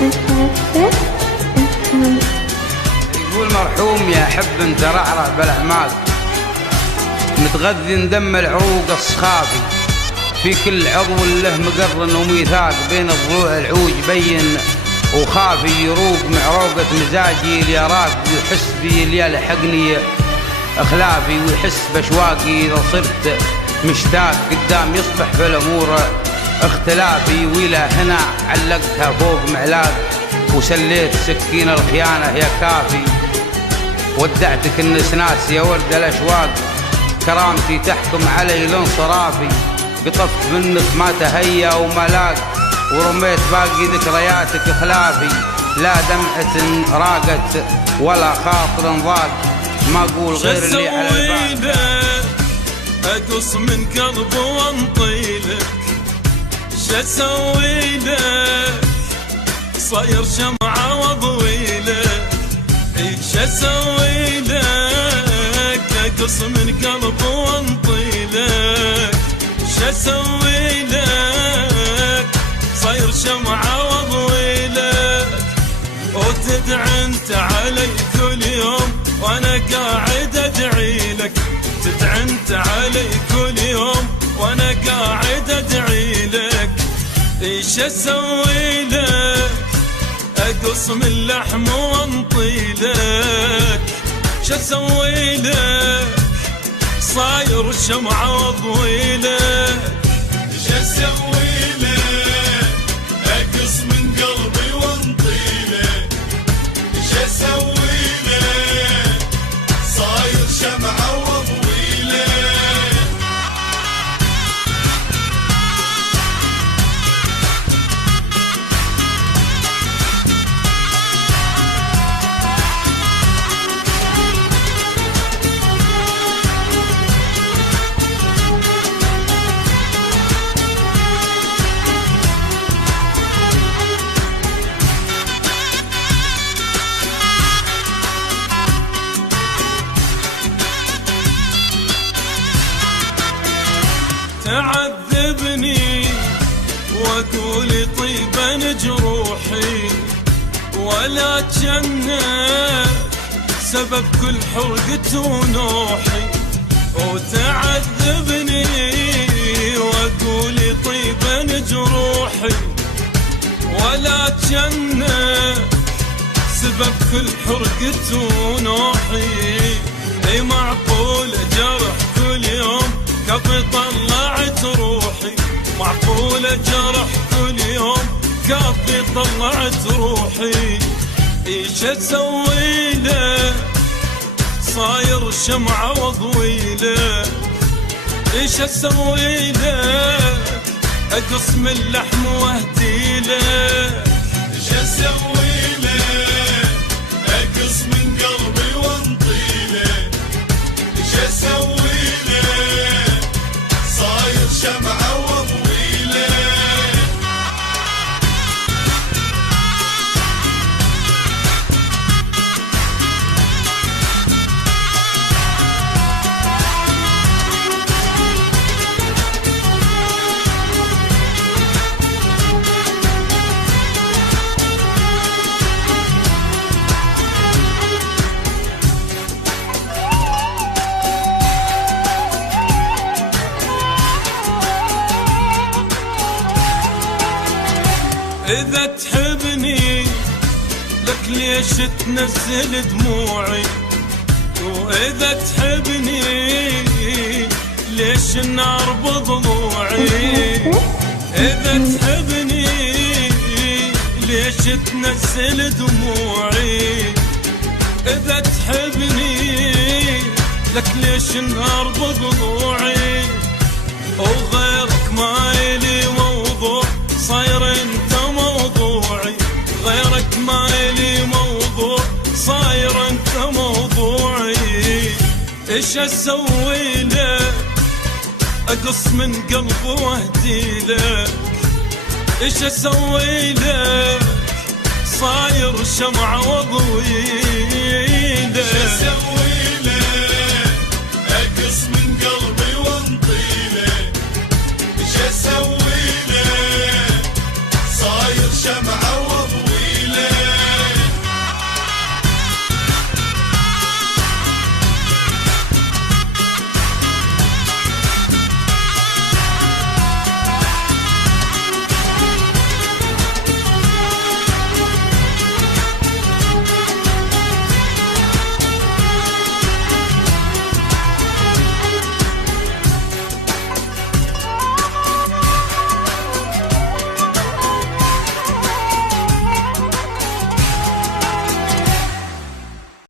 يقول مرحوم يا حب انت رعرع بالاعماق، متغذي ندم العروق الصخافي، في كل عضو له مقرن وميثاق، بين الضلوع العوج بين وخافي، يروق معروقة مزاجي اليراك، ويحس بي اللي لحقني اخلافي، ويحس باشواقي اذا صرت مشتاق، قدام يصبح في الامور اختلافي، والى هنا علقتها فوق معلاق، وسليت سكين الخيانة يا كافي، ودعتك النسناس يا ورد الاشواق، كرامتي تحكم علي الانصرافي، قطفت منك ما تهيأ وملاك، ورميت باقي ذكرياتك خلافي، لا دمعة راقت ولا خاطر ضاق، ما اقول غير اللي على البال. اقص من قلب وانطيلك، شسوي لك صاير شمعة واضويلك، شسوي لك اقص من قلب وانطيلك، شسوي لك صاير شمعة واضويلك، وتدعي انت علي كل يوم وانا قاعد ادعي لك، تدعي انت علي كل يوم وانا قاعد ادعي لك، ايش اسوي لك اقص من لحم وانطي لك، ايش اسوي لك صاير شمعة واضوي لك، ايش اسوي لك اقص من قلبي وانطي لك، ايش اسوي لك صاير شمعة واضوي لك. تعذبني وتقولي طيبا جروحي، ولا تجنن سبب كل حرقة ونوحي، وتعذبني وتقولي طيبا جروحي، ولا تجنن سبب كل حرقة ونوحي، اي معقول جرح كل يوم كفي طلعت روحي، معقولة جرح كل يوم كفي طلعت روحي، ايش اسوي لك صاير شمعة واضوي لك، ايش اسوي لك اقص من اللحم واهدي لك، ايش اسوي لك اقص من قلبي وانطي لك، ايش اسوي لك صاير شمعة واضوي لك. إذا تحبني لك ليش تنزل دموعي، وإذا تحبني ليش النار بضلوعي، إذا تحبني ليش تنزل دموعي، إذا تحبني لك ليش النار بضلوعي، وغيرك ما إلي موضوع صاير انت موضوعي، غيرك ما إلي موضوع صاير انت موضوعي، ايش اسوي لك اقص من قلبي واهدي لك، ايش اسوي لك صاير شمعة واضوي لك.